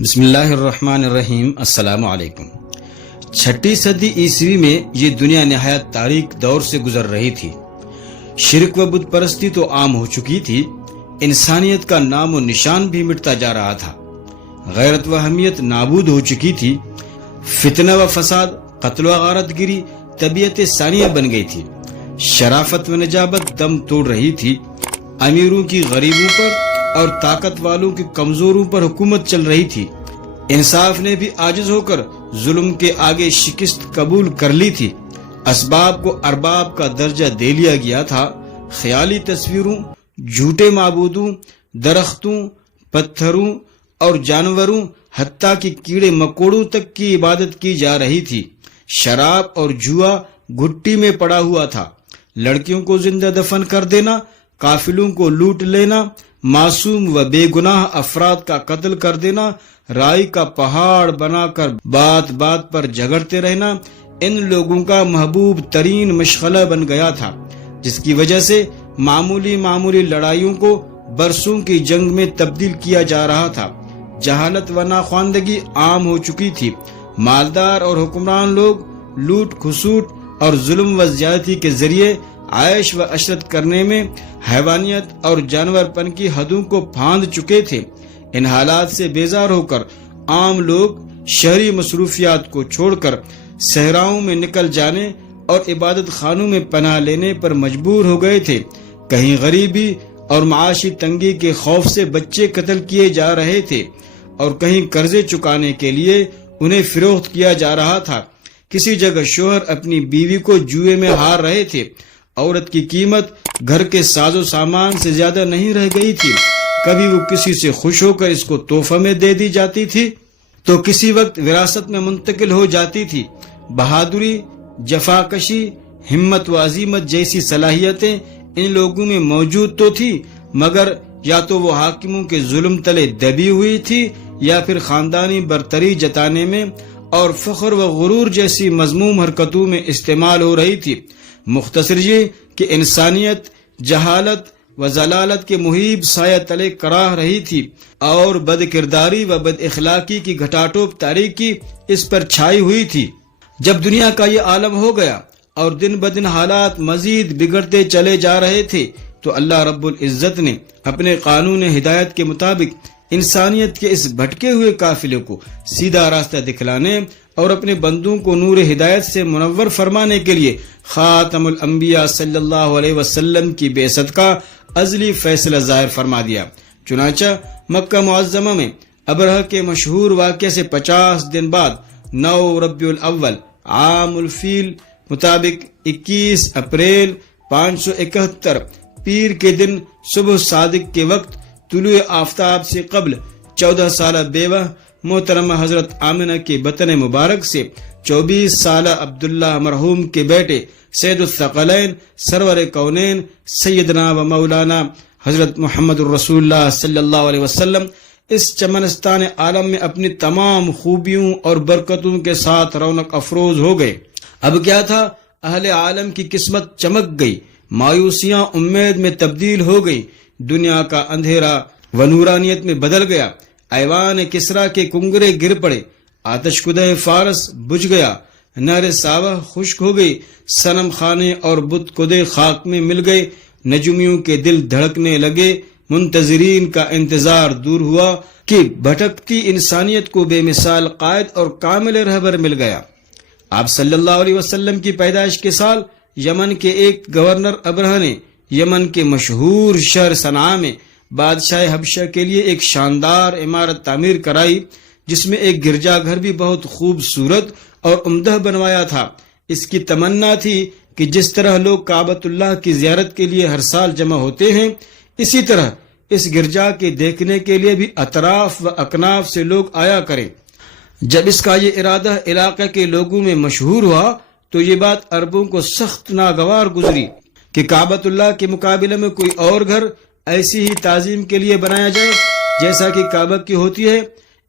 بسم اللہ الرحمن الرحیم۔ السلام علیکم۔ چھٹی صدی عیسوی میں یہ دنیا نہایت تاریک دور سے گزر رہی تھی۔ شرک و بت پرستی تو عام ہو چکی تھی، انسانیت کا نام و نشان بھی مٹتا جا رہا تھا، غیرت و اہمیت نابود ہو چکی تھی، فتنہ و فساد، قتل و غارت گری طبیعت ثانیہ بن گئی تھی، شرافت و نجابت دم توڑ رہی تھی، امیروں کی غریبوں پر اور طاقت والوں کی کمزوروں پر حکومت چل رہی تھی، انصاف نے بھی عاجز ہو کر ظلم کے آگے شکست قبول کر لی تھی، اسباب کو ارباب کا درجہ دے لیا گیا تھا، خیالی تصویروں، جھوٹے معبودوں، درختوں، پتھروں اور جانوروں حتیٰ کہ کیڑے مکوڑوں تک کی عبادت کی جا رہی تھی، شراب اور جوا گھٹی میں پڑا ہوا تھا، لڑکیوں کو زندہ دفن کر دینا، قافلوں کو لوٹ لینا، معصوم و بے گناہ افراد کا قتل کر دینا، رائی کا پہاڑ بنا کر بات بات پر جھگڑتے رہنا ان لوگوں کا محبوب ترین مشغلہ بن گیا تھا، جس کی وجہ سے معمولی لڑائیوں کو برسوں کی جنگ میں تبدیل کیا جا رہا تھا، جہالت و ناخواندگی عام ہو چکی تھی، مالدار اور حکمران لوگ لوٹ کھسوٹ اور ظلم و زیادتی کے ذریعے عیش و عشرت کرنے میں حیوانیت اور جانور پن کی حدوں کو پھاند چکے تھے۔ ان حالات سے بیزار ہو کر عام لوگ شہری مصروفیات کو چھوڑ کر صحراؤں میں نکل جانے اور عبادت خانوں میں پناہ لینے پر مجبور ہو گئے تھے، کہیں غریبی اور معاشی تنگی کے خوف سے بچے قتل کیے جا رہے تھے اور کہیں قرضے چکانے کے لیے انہیں فروخت کیا جا رہا تھا، کسی جگہ شوہر اپنی بیوی کو جوئے میں ہار رہے تھے، عورت کی قیمت گھر کے ساز و سامان سے زیادہ نہیں رہ گئی تھی، کبھی وہ کسی سے خوش ہو کر اس کو تحفہ میں دے دی جاتی تھی تو کسی وقت وراثت میں منتقل ہو جاتی تھی۔ بہادری، جفاکشی، ہمت و عزیمت جیسی صلاحیتیں ان لوگوں میں موجود تو تھی، مگر یا تو وہ حاکموں کے ظلم تلے دبی ہوئی تھی یا پھر خاندانی برتری جتانے میں اور فخر و غرور جیسی مذموم حرکتوں میں استعمال ہو رہی تھی۔ مختصر یہ کہ انسانیت جہالت و ضلالت کے محیب سایہ تلے کراہ رہی تھی اور بد کرداری و بد اخلاقی کی گھٹاٹوپ تاریکی اس پر چھائی ہوئی تھی۔ جب دنیا کا یہ عالم ہو گیا اور دن بدن حالات مزید بگڑتے چلے جا رہے تھے تو اللہ رب العزت نے اپنے قانون ہدایت کے مطابق انسانیت کے اس بھٹکے ہوئے قافلے کو سیدھا راستہ دکھلانے اور اپنے بندوں کو نور ہدایت سے منور فرمانے کے لیے خاتم الانبیاء صلی اللہ علیہ وسلم کی بعثت کا ازلی فیصلہ ظاہر فرما دیا۔ چنانچہ مکہ معظمہ میں ابرہہ کے مشہور واقعے سے 50 دن بعد 9 ربیع الاول عام الفیل مطابق 21 اپریل 571 پیر کے دن صبح صادق کے وقت طلوع آفتاب سے قبل 14 سالہ بیوہ محترمہ حضرت آمنہ کے بطن مبارک سے 24 سالہ عبداللہ مرحوم کے بیٹے سید الثقلین سرور کونین سیدنا و مولانا حضرت محمد الرسول اللہ صلی اللہ علیہ وسلم اس چمنستان عالم میں اپنی تمام خوبیوں اور برکتوں کے ساتھ رونق افروز ہو گئے۔ اب کیا تھا، اہل عالم کی قسمت چمک گئی، مایوسیاں امید میں تبدیل ہو گئی، دنیا کا اندھیرا و نورانیت میں بدل گیا، ایوان کسرا کے کنگرے گر پڑے، آتش کدہ فارس بجھ گیا، نہر ساوہ خشک ہو گئی، صنم خانے اور بت کدے خاک میں مل گئے، نجومیوں کے دل دھڑکنے لگے، منتظرین کا انتظار دور ہوا کہ بھٹکتی انسانیت کو بے مثال قائد اور کامل رہبر مل گیا۔ آپ صلی اللہ علیہ وسلم کی پیدائش کے سال یمن کے ایک گورنر ابرہہ نے یمن کے مشہور شہر صنعاء میں بادشاہ حبشہ کے لیے ایک شاندار عمارت تعمیر کرائی، جس میں ایک گرجا گھر بھی بہت خوبصورت اور عمدہ بنوایا تھا۔ اس کی تمنا تھی کہ جس طرح لوگ کعبۃ اللہ کی زیارت کے لیے ہر سال جمع ہوتے ہیں، اسی طرح اس گرجا کے دیکھنے کے لیے بھی اطراف و اکناف سے لوگ آیا کریں۔ جب اس کا یہ ارادہ علاقے کے لوگوں میں مشہور ہوا تو یہ بات عربوں کو سخت ناگوار گزری کہ کعبۃ اللہ کے مقابلے میں کوئی اور گھر ایسی ہی تعظیم کے لیے بنایا جائے جیسا کہ کعبہ کی ہوتی ہے۔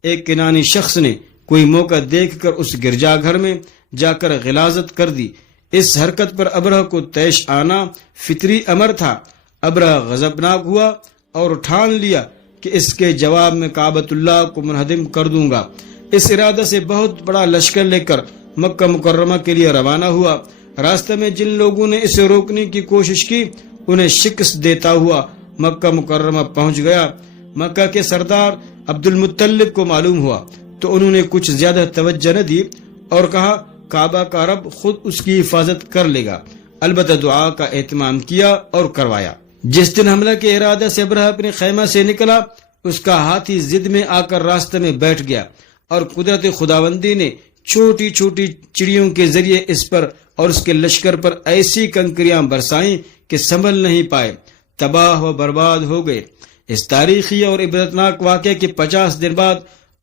ایک کنانی شخص نے کوئی موقع دیکھ کر اس گرجا گھر میں جا کر غلاظت کر دی۔ اس حرکت پر ابرہہ کو طیش آنا فطری امر تھا۔ ابرہہ غضبناک ہوا اور ٹھان لیا کہ اس کے جواب میں کعبۃ اللہ کو منہدم کر دوں گا۔ اس ارادہ سے بہت بڑا لشکر لے کر مکہ مکرمہ کے لیے روانہ ہوا۔ راستے میں جن لوگوں نے اسے روکنے کی کوشش کی انہیں شکست دیتا ہوا مکہ مکرمہ پہنچ گیا۔ مکہ کے سردار عبد المطلب کو معلوم ہوا تو انہوں نے کچھ زیادہ توجہ نہ دی اور کہا کعبہ کا رب خود اس کی حفاظت کر لے گا۔ البتہ دعا کا اہتمام کیا اور کروایا۔ جس دن حملہ کے ارادہ سے ابرہہ اپنے خیمہ سے نکلا، اس کا ہاتھی ضد میں آ کر راستے میں بیٹھ گیا اور قدرت خداوندی نے چھوٹی چھوٹی چڑیوں کے ذریعے اس پر اور اس کے لشکر پر ایسی کنکریاں برسائیں کہ سنبھل نہیں پائے، تباہ و برباد ہو گئے۔ اس تاریخی اور عبرتناک واقعے کے 50 دن بعد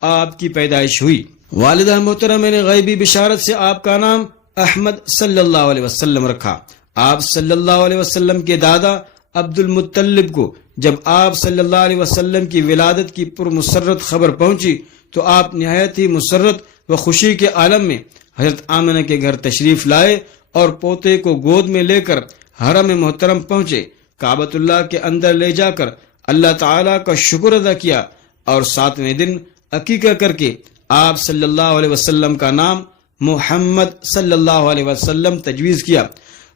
آپ کی پیدائش ہوئی۔ والدہ محترمہ نے غیبی بشارت سے آپ کا نام احمد صلی اللہ علیہ وسلم رکھا۔ آپ صلی اللہ علیہ وسلم کے دادا عبد المطلب کو جب آپ صلی اللہ علیہ وسلم کی ولادت کی پرمسرت خبر پہنچی تو آپ نہایت ہی مسرت و خوشی کے عالم میں حضرت آمنہ کے گھر تشریف لائے اور پوتے کو گود میں لے کر حرم محترم پہنچے۔ کعبۃ اللہ کے اندر لے جا کر اللہ تعالیٰ کا شکر ادا کیا اور 7ویں دن عقیقہ کر کے آپ صلی اللہ علیہ وسلم کا نام محمد صلی اللہ علیہ وسلم تجویز کیا۔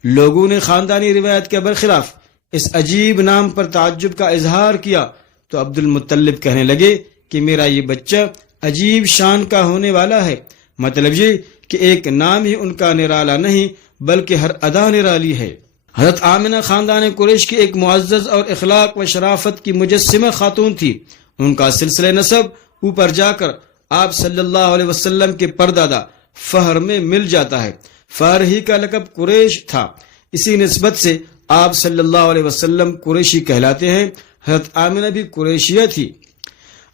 لوگوں نے خاندانی روایت کے برخلاف اس عجیب نام پر تعجب کا اظہار کیا تو عبد المطلب کہنے لگے کہ میرا یہ بچہ عجیب شان کا ہونے والا ہے، مطلب یہ کہ ایک نام ہی ان کا نرالا نہیں بلکہ ہر ادا نرالی ہے۔ حضرت آمنہ خاندان قریش کی ایک معزز اور اخلاق و شرافت کی مجسمہ خاتون تھی۔ ان کا سلسلہ نسب اوپر جا کر آپ صلی اللہ علیہ وسلم کے پردادا فہر میں مل جاتا ہے۔ فہر ہی کا لقب قریش تھا، اسی نسبت سے آپ صلی اللہ علیہ وسلم قریشی کہلاتے ہیں۔ حضرت آمنہ بھی قریشیہ تھی۔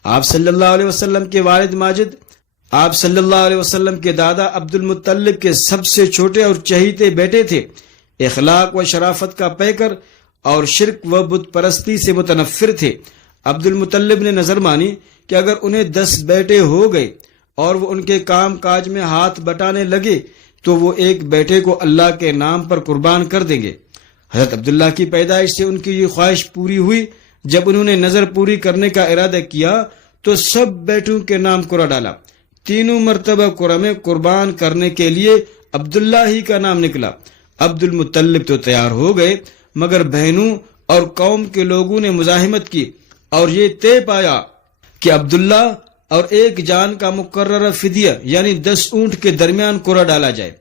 آپ صلی اللہ علیہ وسلم کے والد ماجد آپ صلی اللہ علیہ وسلم کے دادا عبد المطلب کے سب سے چھوٹے اور چہیتے بیٹے تھے۔ اخلاق و شرافت کا پیکر اور شرک و بت پرستی سے متنفر تھے۔ عبد المطلب نے نظر مانی کہ اگر انہیں 10 بیٹے ہو گئے اور وہ ان کے کام کاج میں ہاتھ بٹانے لگے تو وہ ایک بیٹے کو اللہ کے نام پر قربان کر دیں گے۔ حضرت عبداللہ کی پیدائش سے ان کی یہ خواہش پوری ہوئی۔ جب انہوں نے نظر پوری کرنے کا ارادہ کیا تو سب بیٹوں کے نام قرعہ ڈالا۔ تینوں مرتبہ قرعہ میں قربان کرنے کے لیے عبداللہ ہی کا نام نکلا۔ عبد المطلب تو تیار ہو گئے مگر بہنوں اور قوم کے لوگوں نے مزاحمت کی اور یہ طے پایا کہ عبداللہ اور ایک جان کا مقررہ فدیہ یعنی 10 اونٹ کے درمیان قرعہ ڈالا جائے۔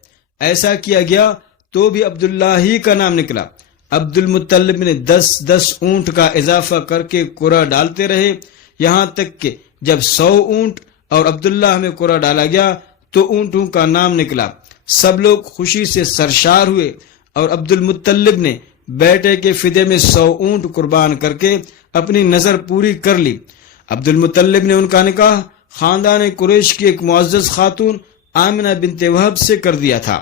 ایسا کیا گیا تو بھی عبداللہ ہی کا نام نکلا۔ عبد المطلب نے 10 اونٹ کا اضافہ کر کے قرعہ ڈالتے رہے، یہاں تک کہ جب 100 اونٹ اور عبداللہ میں قرعہ ڈالا گیا تو اونٹوں کا نام نکلا۔ سب لوگ خوشی سے سرشار ہوئے اور عبد المطلب نے بیٹے کے فدیے میں 100 اونٹ قربان کر کے اپنی نظر پوری کر لی۔ عبد المطلب نے ان کا نکاح خاندان قریش کی ایک معزز خاتون آمنہ بنت وہب سے کر دیا تھا۔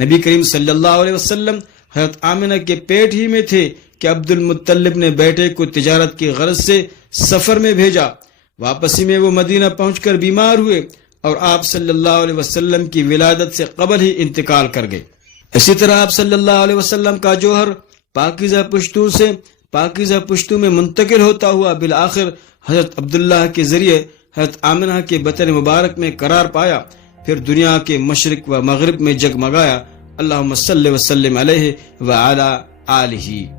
نبی کریم صلی اللہ علیہ وسلم حضرت آمنہ کے پیٹ ہی میں تھے کہ عبد المطلب نے بیٹے کو تجارت کی غرض سے سفر میں بھیجا۔ واپسی میں وہ مدینہ پہنچ کر بیمار ہوئے اور آپ صلی اللہ علیہ وسلم کی ولادت سے قبل ہی انتقال کر گئے۔ اسی طرح آپ صلی اللہ علیہ وسلم کا جوہر پاکیزہ پشتوں سے پاکیزہ پشتوں میں منتقل ہوتا ہوا بالآخر حضرت عبداللہ کے ذریعے حضرت آمنہ کے بطن مبارک میں قرار پایا، پھر دنیا کے مشرق و مغرب میں جگمگایا۔ اللہم صلی وسلم علیہ وعلی آلہ۔